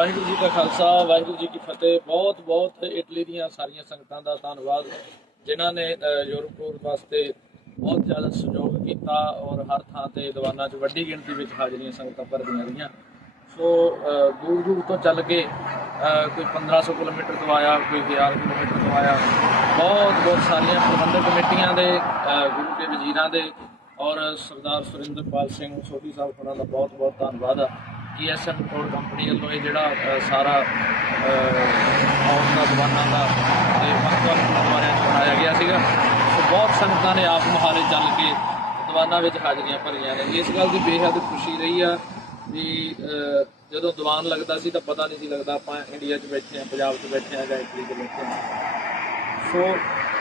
ਵਾਹਿਗੁਰੂ ਜੀ ਕਾ ਖਾਲਸਾ ਵਾਹਿਗੁਰੂ ਜੀ ਕੀ ਫਤਿਹ। ਬਹੁਤ ਬਹੁਤ ਇਟਲੀ ਦੀਆਂ ਸਾਰੀਆਂ ਸੰਗਤਾਂ ਦਾ ਧੰਨਵਾਦ ਜਿਨ੍ਹਾਂ ਨੇ ਯੂਰਪੂਰ ਵਾਸਤੇ ਬਹੁਤ ਜ਼ਿਆਦਾ ਸਹਿਯੋਗ ਕੀਤਾ ਔਰ ਹਰ ਥਾਂ ਤੇ ਦੀਵਾਨਾਂ 'ਚ ਵੱਡੀ ਗਿਣਤੀ ਵਿੱਚ ਹਾਜ਼ਰੀਆਂ ਸੰਗਤਾਂ ਭਰਦੀਆਂ ਰਹੀਆਂ। ਸੋ ਦੂਰ ਦੂਰ ਤੋਂ ਚੱਲ ਕੇ ਅ, ਕੋਈ 1500 ਕਿਲੋਮੀਟਰ ਤੋਂ ਆਇਆ ਕੋਈ 1000 ਕਿਲੋਮੀਟਰ ਤੋਂ ਆਇਆ ਬਹੁਤ ਬਹੁਤ ਸਾਰੀਆਂ ਪ੍ਰਬੰਧਕ ਕਮੇਟੀਆਂ ਦੇ ਗੁਰੂ ਕੇ ਵਜ਼ੀਰਾਂ ਦੇ ਔਰ ਸਰਦਾਰ ਸੁਰਿੰਦਰਪਾਲ ਸਿੰਘ ਸੋਢੀ ਸਾਹਿਬ ਉਹਨਾਂ ਦਾ ਬਹੁਤ ਬਹੁਤ ਧੰਨਵਾਦ ਆ। ਕਿ ਐਸਐਮ ਕੋਲ ਕੰਪਨੀ ਵੱਲੋਂ ਇਹ ਜਿਹੜਾ ਅ, ਸਾਰਾ ਆਉਣ ਦਾ ਦੀਵਾਨਾਂ ਦਾ ਤੇ ਵੱਖ-ਵੱਖ ਗੁਰਦੁਆਰਿਆਂ 'ਚ ਬਣਾਇਆ ਗਿਆ ਸੀਗਾ। ਸੋ ਬਹੁਤ ਸੰਗਤਾਂ ਨੇ ਆਪ ਮੁਹਾਰੇ ਚੱਲ ਕੇ ਦੀਵਾਨਾਂ ਵਿੱਚ ਹਾਜ਼ਰੀਆਂ ਭਰੀਆਂ ਨੇ। ਇਸ ਗੱਲ ਦੀ ਬੇਹੱਦ ਖੁਸ਼ੀ ਰਹੀ ਆ ਵੀ ਅ, ਜਦੋਂ ਦੀਵਾਨ ਲੱਗਦਾ ਸੀ ਤਾਂ ਪਤਾ ਨਹੀਂ ਸੀ ਲੱਗਦਾ ਆਪਾਂ ਇੰਡੀਆ 'ਚ ਬੈਠੇ ਆ ਪੰਜਾਬ 'ਚ ਬੈਠੇ ਆ ਜਾਂ ਇਟਲੀ 'ਚ ਬੈਠੇ ਆ। ਸੋ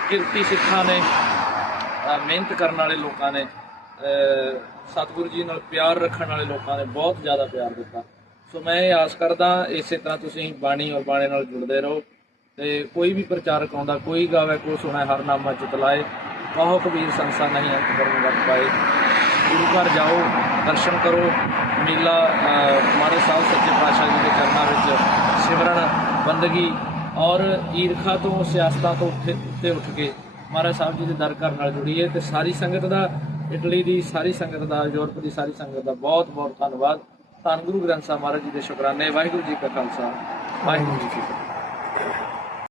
ਕਿਰਤੀ ਸਿੱਖਾਂ ਨੇ ਅ, ਮਿਹਨਤ ਕਰਨ ਵਾਲੇ ਲੋਕਾਂ ਨੇ ਸਤਿਗੁਰੂ ਜੀ ਨਾਲ ਪਿਆਰ ਰੱਖਣ ਵਾਲੇ ਲੋਕਾਂ ਨੇ ਬਹੁਤ ਜ਼ਿਆਦਾ ਪਿਆਰ ਦਿੱਤਾ। ਸੋ ਮੈਂ ਇਹ ਆਸ ਕਰਦਾ ਇਸੇ ਤਰ੍ਹਾਂ ਤੁਸੀਂ ਬਾਣੀ ਔਰ ਬਾਣੇ ਨਾਲ ਜੁੜਦੇ ਰਹੋ ਤੇ ਕੋਈ ਵੀ ਪ੍ਰਚਾਰਕ ਆਉਂਦਾ ਕੋਈ ਗਾਵੇ ਕੋ ਸੁਣਾ ਹਰ ਨਾਮਾ ਚਿਤ ਕਹੋ ਕਬੀਰ ਸੰਸਾ ਨਹੀਂ ਅੰਤ ਕਰਨ ਵਕ ਪਾਏ। ਗੁਰੂ ਘਰ ਜਾਓ ਦਰਸ਼ਨ ਕਰੋ। ਮੇਲਾ ਅ, ਮਹਾਰਾਜ ਸਾਹਿਬ ਸੱਚੇ ਪਾਤਸ਼ਾਹ ਜੀ ਦੇ ਚਰਨਾਂ ਵਿੱਚ ਸਿਮਰਨ ਬੰਦਗੀ ਔਰ ਈਰਖਾ ਤੋਂ ਸਿਆਸਤਾਂ ਤੋਂ ਉੱਠੇ ਉੱਤੇ ਉੱਠ ਕੇ ਮਹਾਰਾਜ ਸਾਹਿਬ ਜੀ ਦੇ ਦਰ ਘਰ ਨਾਲ ਜੁੜੀਏ ਤੇ ਸਾਰੀ ਸੰਗਤ ਦਾ ਇਟਲੀ ਦੀ ਸਾਰੀ ਸੰਗਤ ਦਾ ਯੂਰਪ ਦੀ ਸਾਰੀ ਸੰਗਤ ਦਾ ਬਹੁਤ ਬਹੁਤ ਧੰਨਵਾਦ। ਧੰਨ ਗੁਰੂ ਗ੍ਰੰਥ ਸਾਹਿਬ ਮਹਾਰਾਜ ਜੀ ਦੇ ਸ਼ੁਕਰਾਨੇ, ਵਾਹਿਗੁਰੂ ਜੀ ਕਾ ਖਾਲਸਾ। ਵਾਹਿਗੁਰੂ ਜੀ ਕੀ ਫਤਿਹ।